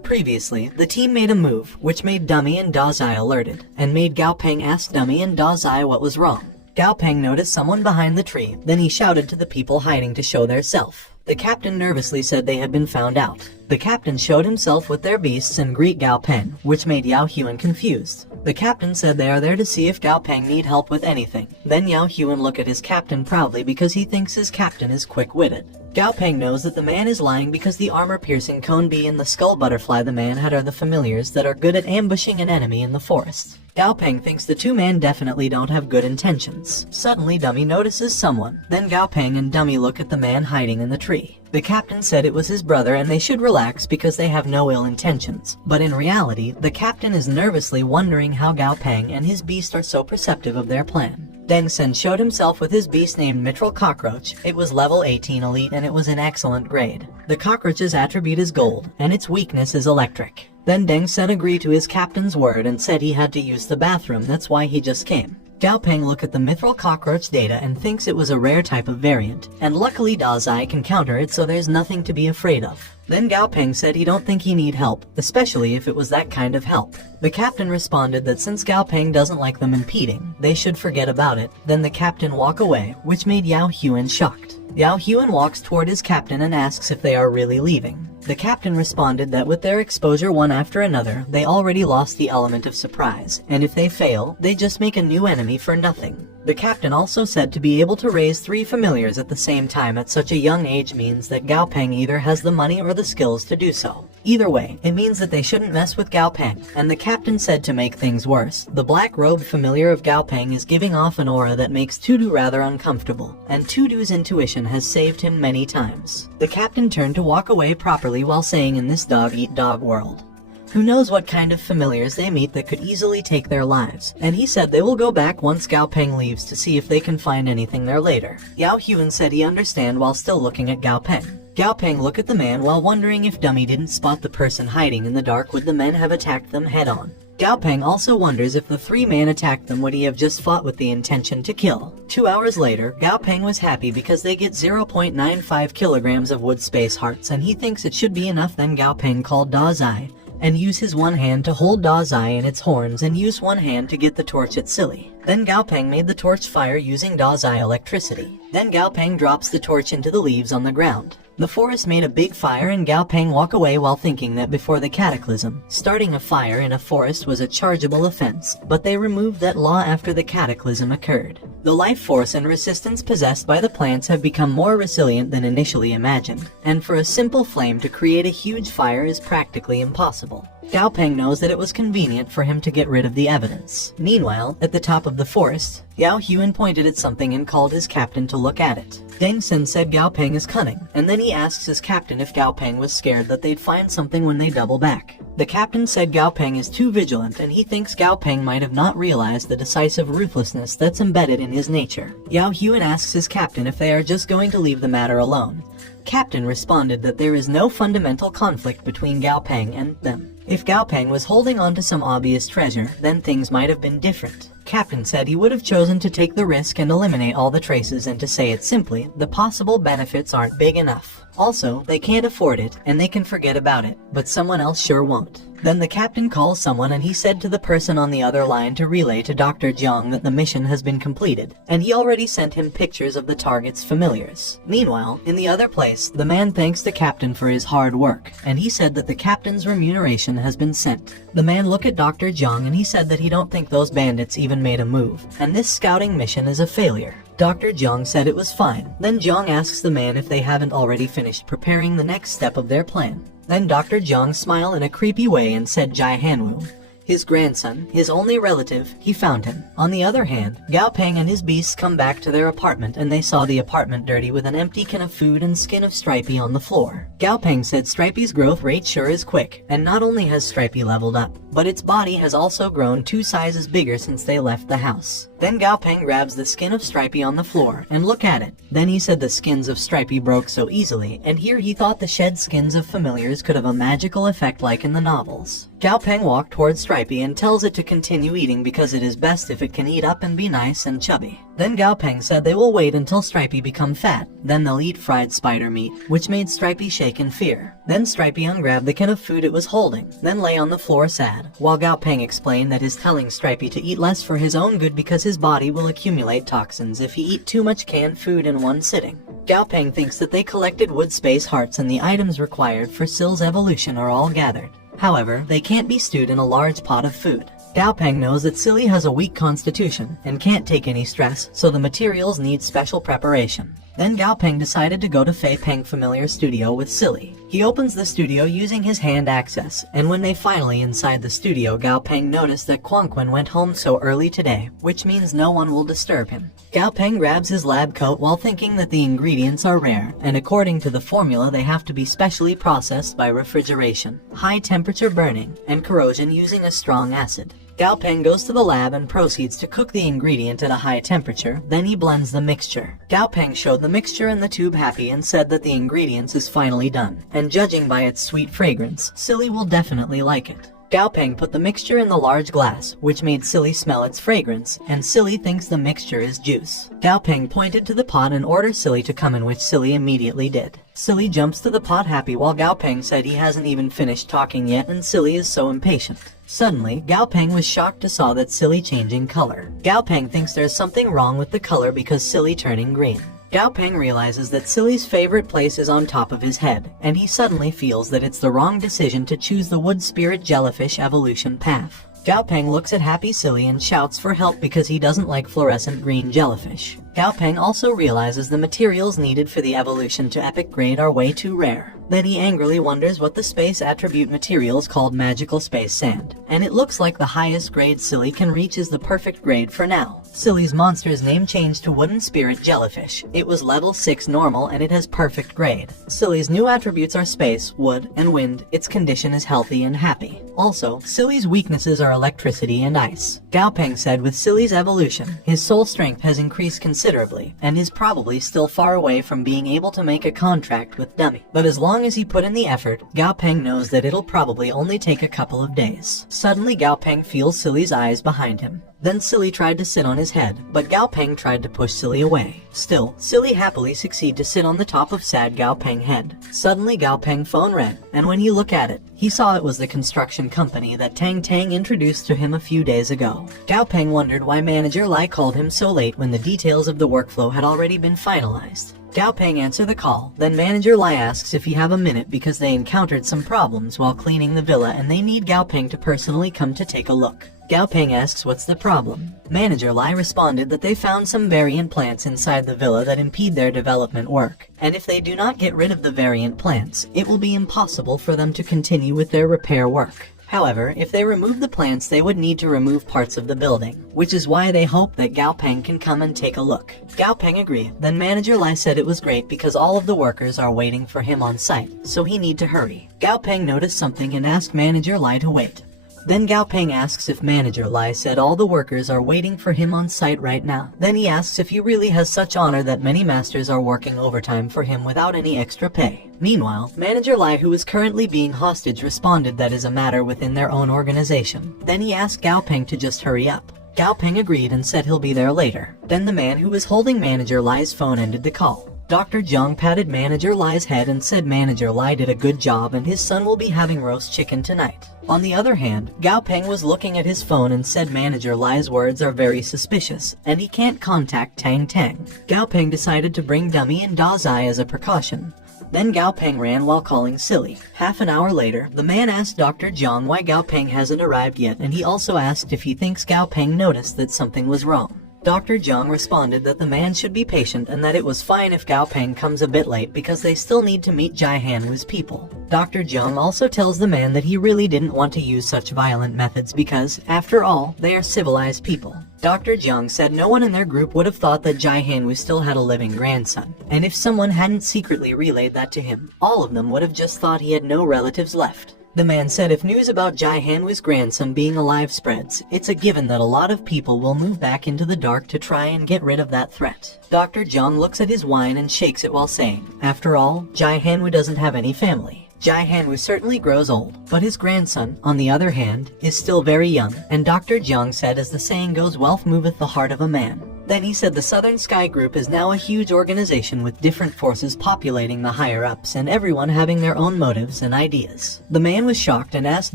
Previously, the team made a move, which made Dummy and Dazai alerted, and made Gao Peng ask Dummy and Dazai what was wrong. Gao Peng noticed someone behind the tree, then he shouted to the people hiding to show their self. The captain nervously said they had been found out. The captain showed himself with their beasts and greet Gao Peng, which made Yao Huan confused. The captain said they are there to see if Gao Peng need help with anything. Then Yao Huan look at his captain proudly because he thinks his captain is quick-witted. Gao Peng knows that the man is lying because the armor-piercing cone bee and the skull butterfly the man had are the familiars that are good at ambushing an enemy in the forest. Gao Peng thinks the two men definitely don't have good intentions. Suddenly Dummy notices someone. Then Gao Peng and Dummy look at the man hiding in the tree. The captain said it was his brother and they should relax because they have no ill intentions. But in reality, the captain is nervously wondering how Gao Peng and his beast are so perceptive of their plan. Deng Sen showed himself with his beast named Mitral Cockroach. It was level 18 elite and it was an excellent grade. The cockroach's attribute is gold, and its weakness is electric. Then Deng Sen agreed to his captain's word and said he had to use the bathroom, that's why he just came. Gao Peng looked at the mithril cockroach data and thinks it was a rare type of variant, and luckily Dazai can counter it so there's nothing to be afraid of. Then Gao Peng said he don't think he need help, especially if it was that kind of help. The captain responded that since Gao Peng doesn't like them impeding, they should forget about it. Then the captain walk away, which made Yao Huan shocked. Yao Huan walks toward his captain and asks if they are really leaving. The captain responded that with their exposure one after another, they already lost the element of surprise, and if they fail, they just make a new enemy for nothing. The captain also said to be able to raise 3 familiars at the same time at such a young age means that Gao Peng either has the money or the skills to do so. Either way, it means that they shouldn't mess with Gao Peng, and the captain said to make things worse, the black-robed familiar of Gao Peng is giving off an aura that makes Tudu rather uncomfortable, and Tudu's intuition has saved him many times. The captain turned to walk away properly while saying in this dog-eat-dog world, who knows what kind of familiars they meet that could easily take their lives, and he said they will go back once Gao Peng leaves to see if they can find anything there later. Yao Huan said he understand while still looking at Gao Peng. Gao Peng looked at the man while wondering if Dummy didn't spot the person hiding in the dark, would the men have attacked them head-on. Gao Peng also wonders if the 3 men attacked them, would he have just fought with the intention to kill. 2 hours later, Gao Peng was happy because they get 0.95 kilograms of wood space hearts and he thinks it should be enough. Then Gao Peng called Dazai and use his one hand to hold Dazai in its horns and use one hand to get the torch at Silly. Then Gao Peng made the torch fire using Dazai electricity. Then Gao Peng drops the torch into the leaves on the ground. The forest made a big fire and Gao Peng walk away while thinking that before the cataclysm, starting a fire in a forest was a chargeable offense, but they removed that law after the cataclysm occurred. The life force and resistance possessed by the plants have become more resilient than initially imagined, and for a simple flame to create a huge fire is practically impossible. Gao Peng knows that it was convenient for him to get rid of the evidence. Meanwhile, at the top of the forest, Yao Huan pointed at something and called his captain to look at it. Deng Sen said Gao Peng is cunning, and then he asks his captain if Gao Peng was scared that they'd find something when they double back. The captain said Gao Peng is too vigilant and he thinks Gao Peng might have not realized the decisive ruthlessness that's embedded in his nature. Yao Huan asks his captain if they are just going to leave the matter alone. Captain responded that there is no fundamental conflict between Gao Peng and them. If Gao Peng was holding on to some obvious treasure, then things might have been different. Captain said he would have chosen to take the risk and eliminate all the traces, and to say it simply, the possible benefits aren't big enough. Also, they can't afford it, and they can forget about it, but someone else sure won't. Then the captain calls someone and he said to the person on the other line to relay to Dr. Jiang that the mission has been completed, and he already sent him pictures of the target's familiars. Meanwhile, in the other place, the man thanks the captain for his hard work, and he said that the captain's remuneration has been sent. The man looked at Dr. Jiang and he said that he don't think those bandits even made a move, and this scouting mission is a failure. Dr. Jiang said it was fine. Then Jiang asks the man if they haven't already finished preparing the next step of their plan. Then Dr. Jiang smiled in a creepy way and said Jai Hanwu, his grandson, his only relative, he found him. On the other hand, Gao Peng and his beasts come back to their apartment and they saw the apartment dirty with an empty can of food and skin of Stripey on the floor. Gao Peng said Stripey's growth rate sure is quick, and not only has Stripey leveled up, but its body has also grown 2 sizes bigger since they left the house. Then Gao Peng grabs the skin of Stripey on the floor and look at it. Then he said the skins of Stripey broke so easily, and here he thought the shed skins of familiars could have a magical effect like in the novels. Gao Peng walked towards Stripey and tells it to continue eating because it is best if it can eat up and be nice and chubby. Then Gao Peng said they will wait until Stripey become fat, then they'll eat fried spider meat, which made Stripey shake in fear. Then Stripey ungrabbed the can of food it was holding, then lay on the floor sad, while Gao Peng explained that he's telling Stripey to eat less for his own good because his body will accumulate toxins if he eat too much canned food in one sitting. Gao Peng thinks that they collected wood space hearts and the items required for Sill's evolution are all gathered. However, they can't be stewed in a large pot of food. Gao Peng knows that Silly has a weak constitution and can't take any stress, so the materials need special preparation. Then Gao Peng decided to go to Fei Peng Familiar Studio with Silly. He opens the studio using his hand access, and when they finally inside the studio, Gao Peng noticed that Quanquan went home so early today, which means no one will disturb him. Gao Peng grabs his lab coat while thinking that the ingredients are rare, and according to the formula they have to be specially processed by refrigeration, high temperature burning, and corrosion using a strong acid. Gao Peng goes to the lab and proceeds to cook the ingredient at a high temperature, then he blends the mixture. Gao Peng showed the mixture in the tube happy and said that the ingredients is finally done, and judging by its sweet fragrance, Silly will definitely like it. Gao Peng put the mixture in the large glass, which made Silly smell its fragrance, and Silly thinks the mixture is juice. Gao Peng pointed to the pot and ordered Silly to come in, which Silly immediately did. Silly jumps to the pot happy while Gao Peng said he hasn't even finished talking yet and Silly is so impatient. Suddenly, Gao Peng was shocked to saw that Silly changing color. Gao Peng thinks there's something wrong with the color because Silly turning green. Gao Peng realizes that Silly's favorite place is on top of his head, and he suddenly feels that it's the wrong decision to choose the wood spirit jellyfish evolution path. Gao Peng looks at happy Silly and shouts for help because he doesn't like fluorescent green jellyfish. Gao Peng also realizes the materials needed for the evolution to epic grade are way too rare. Then he angrily wonders what the space attribute materials called magical space sand, and it looks like the highest grade Silly can reach is the perfect grade for now. Silly's monster's name changed to Wooden Spirit Jellyfish. It was level 6 normal and it has perfect grade. Silly's new attributes are space, wood, and wind. Its condition is healthy and happy. Also, Silly's weaknesses are electricity and ice. Gao Peng said with Silly's evolution, his soul strength has increased considerably and is probably still far away from being able to make a contract with Dummy. But as long as he put in the effort, Gao Peng knows that it'll probably only take a couple of days. Suddenly Gao Peng feels Silly's eyes behind him. Then Silly tried to sit on his head, but Gao Peng tried to push Silly away. Still, Silly happily succeeded to sit on the top of sad Gao Peng head. Suddenly Gao Peng phone rang, and when you look at it, he saw it was the construction company that Tang Tang introduced to him a few days ago. Gao Peng wondered why Manager Lai called him so late when the details of the workflow had already been finalized. Gao Peng answered the call, then Manager Lai asks if he have a minute because they encountered some problems while cleaning the villa and they need Gao Peng to personally come to take a look. Gao Peng asks what's the problem. Manager Lai responded that they found some variant plants inside the villa that impede their development work, and if they do not get rid of the variant plants, it will be impossible for them to continue with their repair work. However, if they remove the plants, they would need to remove parts of the building, which is why they hope that Gao Peng can come and take a look. Gao Peng agreed. Then Manager Lai said it was great because all of the workers are waiting for him on site, so he need to hurry. Gao Peng noticed something and asked Manager Lai to wait. Then Gao Peng asks if Manager Lai said all the workers are waiting for him on site right now. Then he asks if he really has such honor that many masters are working overtime for him without any extra pay. Meanwhile, Manager Lai, who is currently being hostage, responded that is a matter within their own organization. Then he asked Gao Peng to just hurry up. Gao Peng agreed and said he'll be there later. Then the man who was holding Manager Lai's phone ended the call. Dr. Zhang patted Manager Lai's head and said Manager Lai did a good job and his son will be having roast chicken tonight. On the other hand, Gao Peng was looking at his phone and said Manager Lai's words are very suspicious and he can't contact Tang Tang. Gao Peng decided to bring Dummy and Da Zai as a precaution. Then Gao Peng ran while calling Silly. Half an hour later, the man asked Dr. Zhang why Gao Peng hasn't arrived yet and he also asked if he thinks Gao Peng noticed that something was wrong. Dr. Zhang responded that the man should be patient and that it was fine if Gao Peng comes a bit late because they still need to meet Jai Hanwu's people. Dr. Zhang also tells the man that he really didn't want to use such violent methods because, after all, they are civilized people. Dr. Zhang said no one in their group would have thought that Jai Hanwu still had a living grandson, and if someone hadn't secretly relayed that to him, all of them would have just thought he had no relatives left. The man said if news about Jai Hanwu's grandson being alive spreads, it's a given that a lot of people will move back into the dark to try and get rid of that threat. Dr. Zhang looks at his wine and shakes it while saying, after all, Jai Hanwu doesn't have any family. Jai Hanwoo certainly grows old, but his grandson, on the other hand, is still very young, and Dr. Jiang said, as the saying goes, wealth moveth the heart of a man. Then he said the Southern Sky Group is now a huge organization with different forces populating the higher-ups and everyone having their own motives and ideas. The man was shocked and asked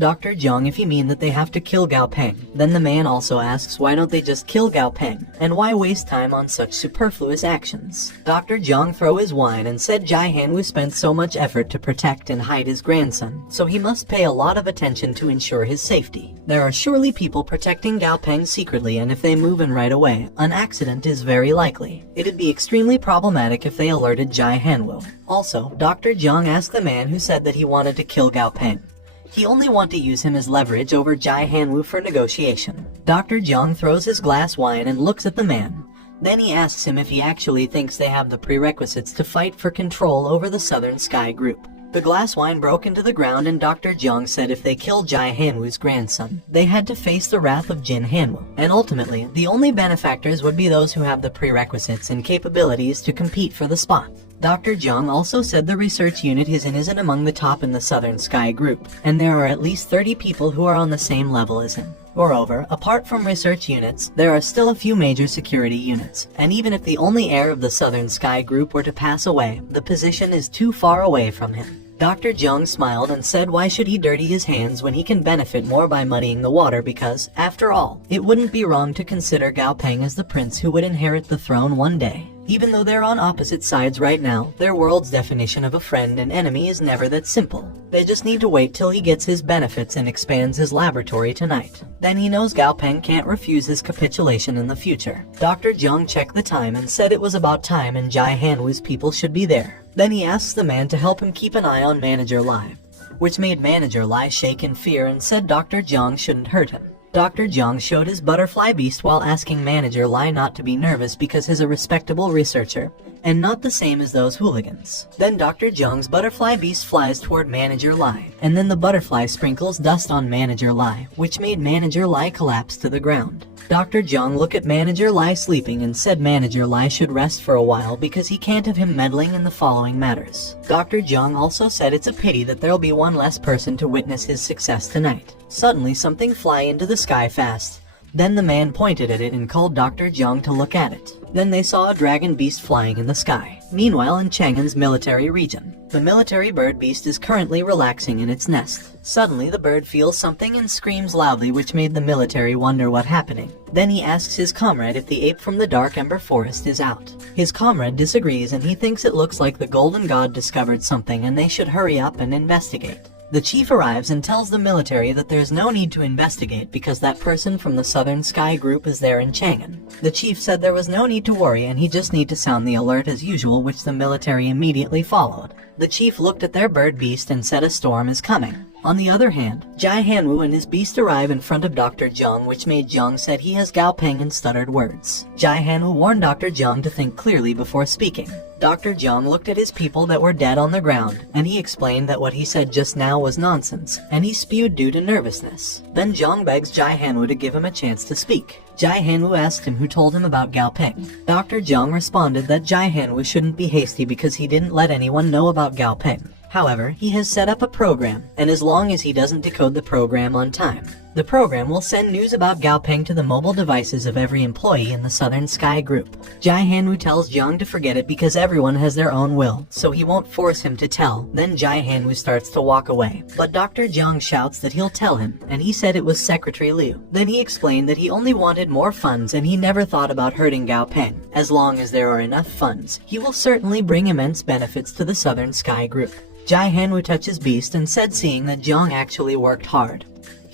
Dr. Jiang if he mean that they have to kill Gao Peng. Then the man also asks why don't they just kill Gao Peng, and why waste time on such superfluous actions. Dr. Jiang threw his wine and said Jai Hanwoo spent so much effort to protect and hide his grandson, so he must pay a lot of attention to ensure his safety. There are surely people protecting Gao Peng secretly, and if they move in right away, an accident is very likely. It'd be extremely problematic if they alerted Jai Hanwoo. Also, Dr. Jiang asked the man who said that he wanted to kill Gao Peng. He only want to use him as leverage over Jai Hanwoo for negotiation. Dr. Jiang throws his glass wine and looks at the man. Then he asks him if he actually thinks they have the prerequisites to fight for control over the Southern Sky Group. The glass wine broke into the ground, and Dr. Jiang said if they killed Jai Hanwoo's grandson, they had to face the wrath of Jin Hanwoo, and ultimately, the only benefactors would be those who have the prerequisites and capabilities to compete for the spot. Dr. Jiang also said the research unit he's in isn't among the top in the Southern Sky Group, and there are at least 30 people who are on the same level as him. Moreover, apart from research units, there are still a few major security units, and even if the only heir of the Southern Sky Group were to pass away, the position is too far away from him. Dr. Jiang smiled and said why should he dirty his hands when he can benefit more by muddying the water, because, after all, it wouldn't be wrong to consider Gao Peng as the prince who would inherit the throne one day. Even though they're on opposite sides right now, their world's definition of a friend and enemy is never that simple. They just need to wait till he gets his benefits and expands his laboratory tonight. Then he knows Gao Peng can't refuse his capitulation in the future. Dr. Jiang checked the time and said it was about time and Jai Hanwoo's people should be there. Then he asks the man to help him keep an eye on Manager Lai, which made Manager Lai shake in fear and said Dr. Jiang shouldn't hurt him. Dr. Jiang showed his butterfly beast while asking Manager Lai not to be nervous because he's a respectable researcher, and not the same as those hooligans. Then Dr. Jiang's butterfly beast flies toward Manager Lai, and then the butterfly sprinkles dust on Manager Lai, which made Manager Lai collapse to the ground. Dr. Jiang looked at Manager Lai sleeping and said Manager Lai should rest for a while because he can't have him meddling in the following matters. Dr. Jiang also said it's a pity that there'll be one less person to witness his success tonight. Suddenly something fly into the sky fast. Then the man pointed at it and called Dr. Jiang to look at it. Then they saw a dragon beast flying in the sky. Meanwhile, in Chang'an's military region, the military bird beast is currently relaxing in its nest. Suddenly, the bird feels something and screams loudly, which made the military wonder what's happening. Then he asks his comrade if the ape from the Dark Ember Forest is out. His comrade disagrees and he thinks it looks like the Golden God discovered something and they should hurry up and investigate. The chief arrives and tells the military that there's no need to investigate because that person from the Southern Sky Group is there in Chang'an. The chief said there was no need to worry and he just need to sound the alert as usual, which the military immediately followed. The chief looked at their bird beast and said a storm is coming. On the other hand, Jai Hanwoo and his beast arrive in front of Dr. Jiang, which made Jiang said he has Gao Peng in stuttered words. Jai Hanwoo warned Dr. Jiang to think clearly before speaking. Dr. Jiang looked at his people that were dead on the ground, and he explained that what he said just now was nonsense, and he spewed due to nervousness. Then Jiang begs Jai Hanwoo to give him a chance to speak. Jai Hanwoo asked him who told him about Gao Peng. Dr. Jiang responded that Jai Hanwoo shouldn't be hasty because he didn't let anyone know about Gao Peng. However, he has set up a program, and as long as he doesn't decode the program on time, the program will send news about Gao Peng to the mobile devices of every employee in the Southern Sky Group. Jai Hanwoo tells Jiang to forget it because everyone has their own will, so he won't force him to tell. Then Jai Hanwoo starts to walk away, but Dr. Jiang shouts that he'll tell him, and he said it was Secretary Liu. Then he explained that he only wanted more funds and he never thought about hurting Gao Peng. As long as there are enough funds, he will certainly bring immense benefits to the Southern Sky Group. Jai Hanwoo touches Beast and said seeing that Jiang actually worked hard,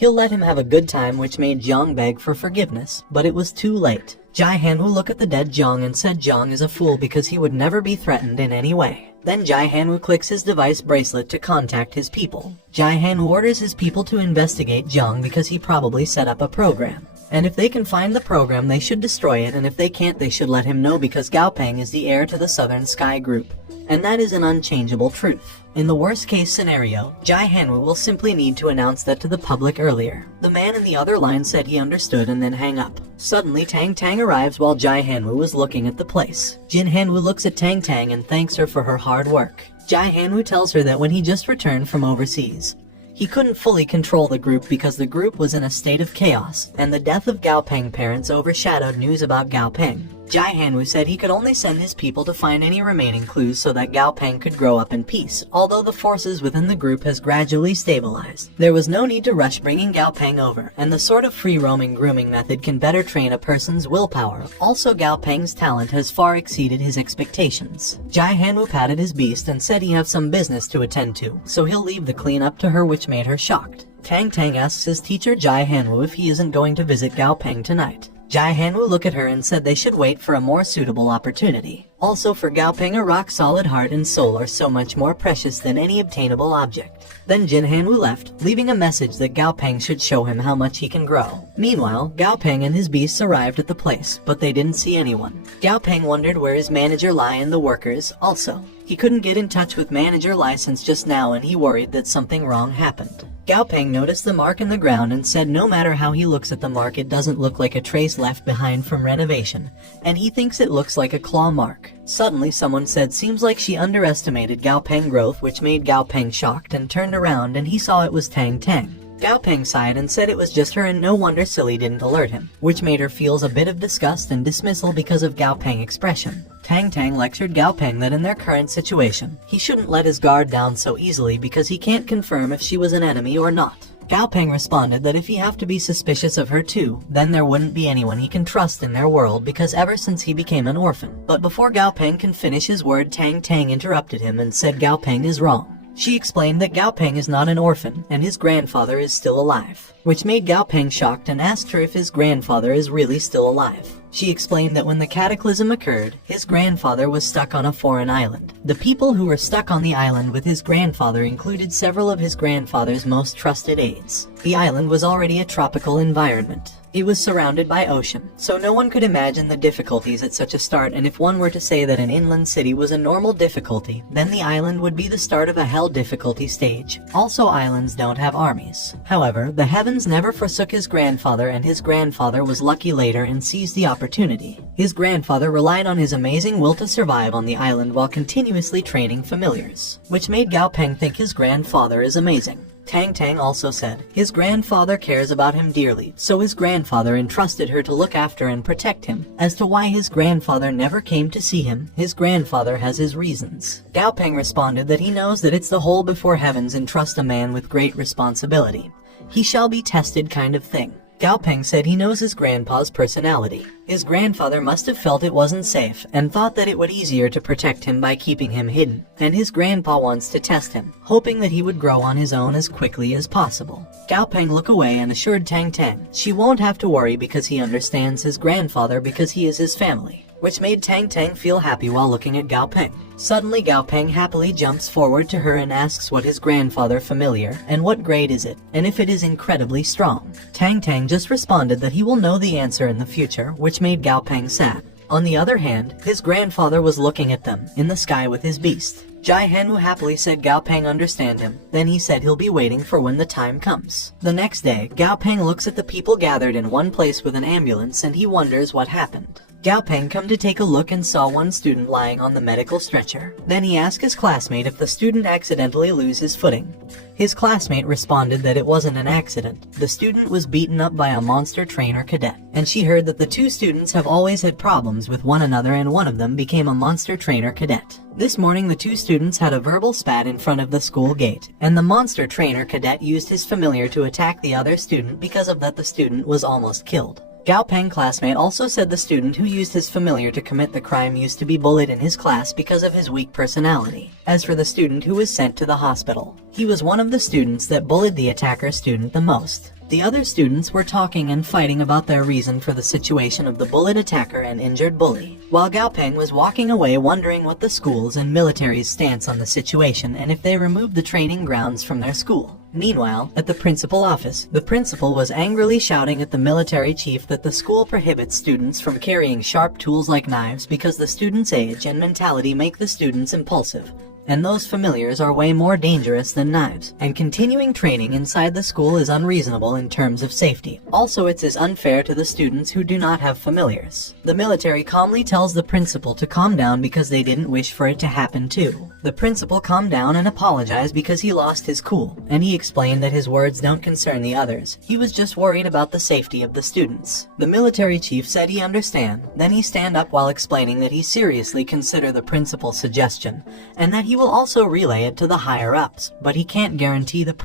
he'll let him have a good time, which made Jiang beg for forgiveness, but it was too late. Jai Hanwoo looked at the dead Jiang and said Jiang is a fool because he would never be threatened in any way. Then Jai Hanwoo clicks his device bracelet to contact his people. Jai Hanwoo orders his people to investigate Jiang because he probably set up a program. And if they can find the program, they should destroy it, and if they can't, they should let him know because Gao Peng is the heir to the Southern Sky Group. And that is an unchangeable truth. In the worst case scenario, Jai Hanwoo will simply need to announce that to the public earlier. The man in the other line said he understood and then hang up. Suddenly Tang Tang arrives while Jai Hanwoo was looking at the place. Jin Hanwoo looks at Tang Tang and thanks her for her hard work. Jai Hanwoo tells her that when he just returned from overseas, he couldn't fully control the group because the group was in a state of chaos, and the death of Gao Peng's parents overshadowed news about Gao Peng. Jai Hanwoo said he could only send his people to find any remaining clues so that Gao Peng could grow up in peace. Although the forces within the group has gradually stabilized, there was no need to rush bringing Gao Peng over, and the sort of free-roaming grooming method can better train a person's willpower. Also, Gao Peng's talent has far exceeded his expectations. Jai Hanwoo patted his beast and said he have some business to attend to, so he'll leave the cleanup to her, which made her shocked. Tang Tang asks his teacher Jai Hanwoo if he isn't going to visit Gao Peng tonight. Jai Hanwoo looked at her and said they should wait for a more suitable opportunity. Also, for Gao Peng, a rock-solid heart and soul are so much more precious than any obtainable object. Then Jin Hanwoo left, leaving a message that Gao Peng should show him how much he can grow. Meanwhile, Gao Peng and his beasts arrived at the place, but they didn't see anyone. Gao Peng wondered where his manager Lai and the workers. Also, he couldn't get in touch with manager Lai since just now, and he worried that something wrong happened. Gao Peng noticed the mark in the ground and said no matter how he looks at the mark, it doesn't look like a trace left behind from renovation, and he thinks it looks like a claw mark. Suddenly someone said seems like she underestimated Gao Peng's growth, which made Gao Peng shocked and turned around, and he saw it was Tang Tang. Gao Peng sighed and said it was just her, and no wonder Silly didn't alert him, which made her feel a bit of disgust and dismissal because of Gao Peng's expression. Tang Tang lectured Gao Peng that in their current situation, he shouldn't let his guard down so easily because he can't confirm if she was an enemy or not. Gao Peng responded that if he have to be suspicious of her too, then there wouldn't be anyone he can trust in their world because ever since he became an orphan. But before Gao Peng can finish his word, Tang Tang interrupted him and said Gao Peng is wrong. She explained that Gao Peng is not an orphan and his grandfather is still alive, which made Gao Peng shocked and asked her if his grandfather is really still alive. She explained that when the cataclysm occurred, his grandfather was stuck on a foreign island. The people who were stuck on the island with his grandfather included several of his grandfather's most trusted aides. The island was already a tropical environment. It was surrounded by ocean, so no one could imagine the difficulties at such a start, and if one were to say that an inland city was a normal difficulty, then the island would be the start of a hell difficulty stage. Also, islands don't have armies. However, the heavens never forsook his grandfather, and his grandfather was lucky later and seized the opportunity. His grandfather relied on his amazing will to survive on the island while continuously training familiars, which made Gao Peng think his grandfather is amazing. Tang Tang also said his grandfather cares about him dearly, so his grandfather entrusted her to look after and protect him. As to why his grandfather never came to see him, his grandfather has his reasons. Gao Peng responded that he knows that it's the whole before heavens entrust a man with great responsibility. He shall be tested kind of thing. Gao Peng said he knows his grandpa's personality. His grandfather must have felt it wasn't safe and thought that it would easier to protect him by keeping him hidden, and his grandpa wants to test him, hoping that he would grow on his own as quickly as possible. Gao Peng looked away and assured Tang Tang she won't have to worry because he understands his grandfather because he is his family, which made Tang Tang feel happy while looking at Gao Peng. Suddenly Gao Peng happily jumps forward to her and asks what his grandfather familiar and what grade is it, and if it is incredibly strong. Tang Tang just responded that he will know the answer in the future, which made Gao Peng sad. On the other hand, his grandfather was looking at them in the sky with his beast. Jai Hanwoo happily said Gao Peng understand him, then he said he'll be waiting for when the time comes. The next day, Gao Peng looks at the people gathered in one place with an ambulance and he wonders what happened. Gao Peng come to take a look and saw one student lying on the medical stretcher. Then he asked his classmate if the student accidentally lose his footing. His classmate responded that it wasn't an accident. The student was beaten up by a monster trainer cadet, and she heard that the two students have always had problems with one another and one of them became a monster trainer cadet. This morning the two students had a verbal spat in front of the school gate, and the monster trainer cadet used his familiar to attack the other student. Because of that the student was almost killed. Gao Peng classmate also said the student who used his familiar to commit the crime used to be bullied in his class because of his weak personality. As for the student who was sent to the hospital, he was one of the students that bullied the attacker student the most. The other students were talking and fighting about their reason for the situation of the bullied attacker and injured bully, while Gao Peng was walking away wondering what the school's and military's stance on the situation and if they removed the training grounds from their school. Meanwhile, at the principal office, the principal was angrily shouting at the military chief that the school prohibits students from carrying sharp tools like knives because the students' age and mentality make the students impulsive, and those familiars are way more dangerous than knives, and continuing training inside the school is unreasonable in terms of safety. Also, it is unfair to the students who do not have familiars. The military calmly tells the principal to calm down because they didn't wish for it to happen too. The principal calmed down and apologized because he lost his cool, and he explained that his words don't concern the others. He was just worried about the safety of the students. The military chief said he understand, then he stand up while explaining that he seriously consider the principal's suggestion, and that he will also relay it to the higher-ups, but he can't guarantee the